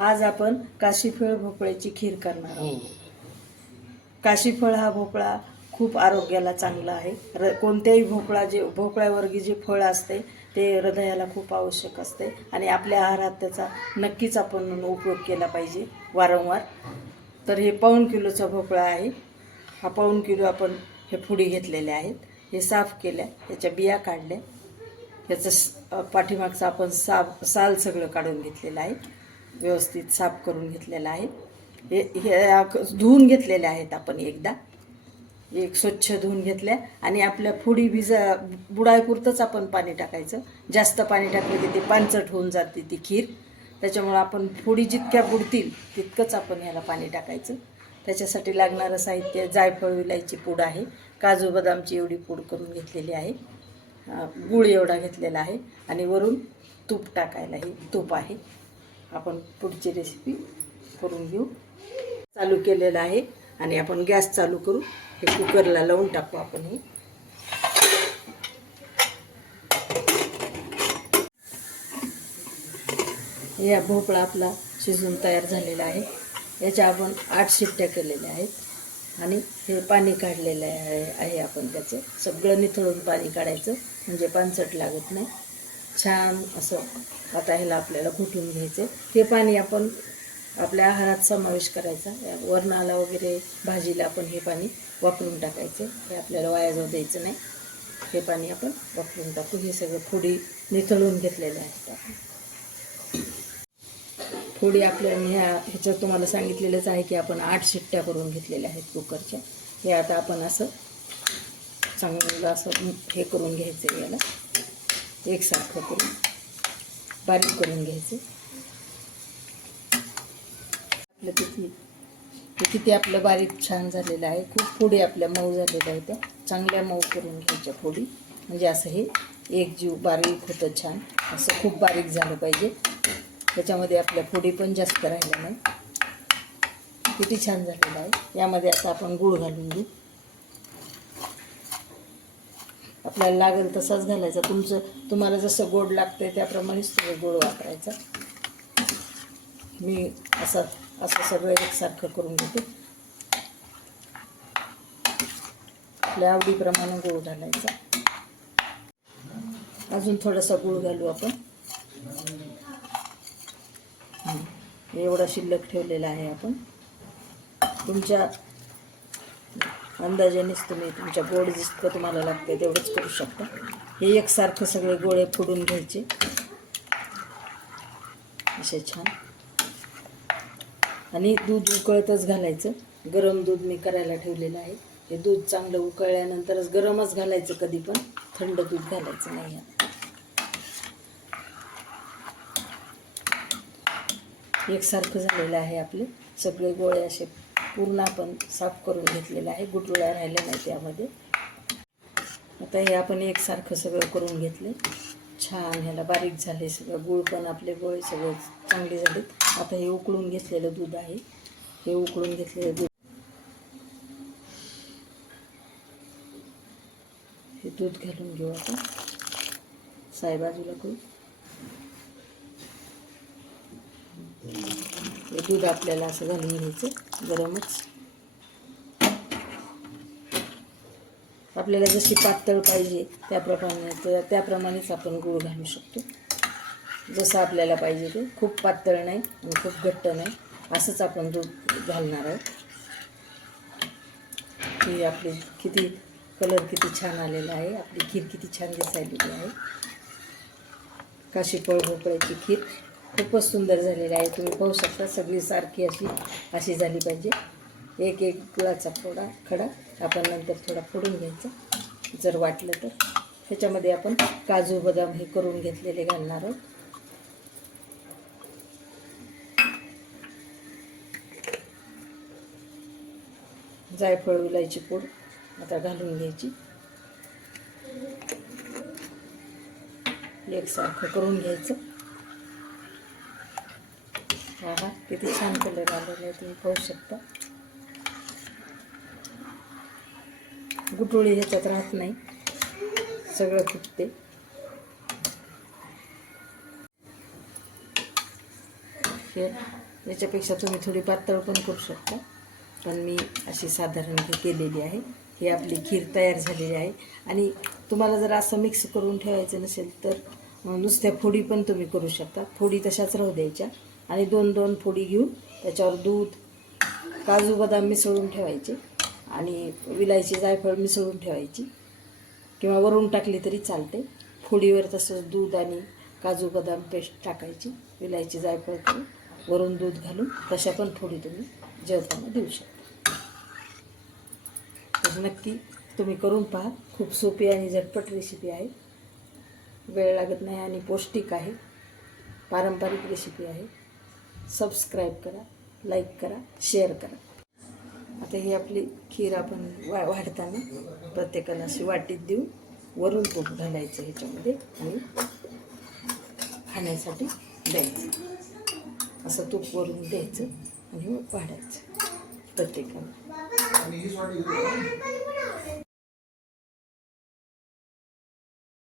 आज आपण काशीफळ भोपळ्याची खीर करणार आहोत. काशीफळ हा भोपळा खूप आरोग्याला चांगला आहे. र कोणत्याही भोपळा जे भोपळ्यावर्गी जे फळ असते ते हृदयाला खूप आवश्यक असते आणि आपल्या आहारात त्याचा नक्कीच आपण उपयोग केला पाहिजे वारंवार. तर हे पाऊण किलोचा भोपळा आहे. हा पाऊण किलो आपण हे फुडी घेतलेल्या आहेत. हे साफ केल्या याच्या बिया काढल्या. याचं पाठीमागचं आपण साफ साल सगळं काढून घेतलेलं आहे. व्यवस्थित साफ करून घेतलेलं आहे. हे हे धुवून घेतलेल्या आहेत आपण एकदा. एक स्वच्छ धुवून घेतल्या आणि आपल्या फुडी भिजा बुडायपुरतंच आपण पाणी टाकायचं. जास्त पाणी टाकलं की ते पानचट होऊन जाते ती खीर. त्याच्यामुळं आपण फुडी जितक्या बुडतील तितकंच आपण ह्याला पाणी टाकायचं. त्याच्यासाठी लागणारं साहित्य जायफळ विलायची पूड आहे. काजू बदामची एवढी पूड करून घेतलेली आहे. गूळ एवढा घेतलेला आहे आणि वरून तूप टाकायला हे तूप आहे. आपण पुढची रेसिपी करून घेऊ. चालू केलेलं आहे आणि आपण गॅस चालू करू. हे कुकरला लावून टाकू आपण हे. या भोपळा आपला शिजून तयार झालेला आहे. याच्या आपण आठ शिट्ट्या केलेल्या आहेत. आणि हे पाणी काढलेलं आहे आहे आपण त्याचं. सगळं निथळून पाणी काढायचं म्हणजे पानसट लागत नाही. छान असं आता ह्याला आपल्याला घुटून घ्यायचं? हे पाणी आपण आपल्या आहारात समावेश करायचा. वरणाला वगैरे भाजीला आपण हे पाणी वापरून टाकायचं. हे आपल्याला वाया जाऊ द्यायचं नाही. हे पाणी आपण वापरून टाकू. हे सगळं फोडी निथळून घेतलेलं आहे. आपण थोडी आपल्या मी ह्या ह्याच्यात तुम्हाला सांगितलेलंच आहे की आपण आठ शिट्ट्या करून घेतलेल्या आहेत कुकरच्या. हे आता आपण असं चांगलं असं हे करून घ्यायचं याला. एकसारखं करून बारीक करून घ्यायचं आपलं किती किती आपलं बारीक छान झालेलं आहे. खूप फोडी आपल्या मऊ झालेल्या होत्या चांगल्या मऊ करून घ्यायच्या फोडी. म्हणजे असं हे एक जीव बारीक होतं छान. असं खूप बारीक झालं पाहिजे. त्याच्यामध्ये आपल्या फोडी पण जास्त राहिल्या नाही. किती छान झालेलं आहे यामध्ये आता आपण गूळ घालून घेऊ. आपल्याला लागेल तसाच घालायचा. तुमचं तुम्हाला जसं गोड लागतंय त्याप्रमाणेच तुम्ही गोड वापरायचा. मी असं असं सगळं एकसारखं करून घेते. आपल्या आवडीप्रमाणे गूळ घालायचा. अजून थोडासा गूळ घालू आपण. एवढा शिल्लक ठेवलेला आहे आपण. तुमच्या अंदाजानेच तुम्ही तुमच्या गोड जितकं तुम्हाला लागते तेवढंच करू शकता. हे एकसारखं सगळे गोळे फोडून घ्यायचे. असे छान. आणि दूध उकळतच घालायचं. गरम दूध मी करायला ठेवलेलं आहे. हे दूध चांगलं उकळल्यानंतरच गरमच घालायचं कधी पण. थंड दूध घालायचं नाही आहे एकसारखं झालेलं आहे आपले. सगळे गोळे असे पूर्ण आपण साफ करून घेतलेले आहे. गुटळ्या राहिल्या नाही त्यामध्ये. आता हे आपण एकसारखं सगळं करून घेतले छान ह्याला बारीक झाले सगळं. गुळ पण आपले गोळे सगळे चांगले झालेत. आता हे उकळून घेतलेलं दूध आहे. हे उकळून घेतलेलं दूध. हे दूध घालून घेऊ आपण. साईबाजूला करू हे दूध आपल्याला असं घालून घ्यायचं गरमच. आपल्याला जशी पातळ पाहिजे त्याप्रमाणे त्याप्रमाणेच आपण गूळ घालू शकतो. जसं आपल्याला पाहिजे ते. खूप पातळ नाही आणि खूप घट्ट नाही असंच आपण दूध घालणार आहोत. ही आपली किती कलर किती छान आलेला आहे. आपली खीर किती छान दिसायलेली आहे. काशीफळ भोपळ्याची खीर. खूपच सुंदर झालेली आहे. तुम्ही पाहू शकता सगळी सारखी अशी अशी झाली पाहिजे. एक एक गुळाचा फोडा खडा आपण नंतर थोडा फोडून घ्यायचा. जर वाटलं तर. ह्याच्यामध्ये आपण काजू बदाम हे करून घेतलेले घालणार आहोत. जायफळ विलायची पूड आता घालून घ्यायची. एकसारखं करून घ्यायचं. हा किती छान कलर आलेला आहे तुम्ही पाहू शकता. गुटोळी ह्याच्यात राहत नाही. सगळं फुटते. हे याच्यापेक्षा तुम्ही थोडी पातळ पण करू शकता. पण मी अशी साधारण केलेली आहे. ही आपली खीर तयार झालेली आहे. आणि तुम्हाला जर असं मिक्स करून ठेवायचं नसेल तर नुसत्या फोडी पण तुम्ही करू शकता. फोडी तशाच राहू द्यायच्या. आणि दोन दोन फोडी घेऊन त्याच्यावर दूध काजू बदाम मिसळून ठेवायचे आणि विलायची जायफळ मिसळून ठेवायची. किंवा वरून टाकली तरी चालते. फोडीवर तसंच दूध आणि काजू बदाम पेस्ट टाकायची विलायची जायफळ करून वरून दूध घालून तशा पण फोडी तुम्ही जेवताना देऊ शकता. तर नक्की तुम्ही करून पहा. खूप सोपी आणि झटपट रेसिपी आहे. वेळ लागत नाही आणि पौष्टिक आहे. पारंपरिक रेसिपी आहे. सबस्क्राईब करा लाईक करा शेअर करा. आता ही आपली खीर आपण वा वाढताना प्रत्येकाला अशी वाटीत देऊन वरून तूप घालायचं ह्याच्यामध्ये आणि खाण्यासाठी द्यायचं. असं तूप वरून द्यायचं आणि वाढायचं प्रत्येकाला.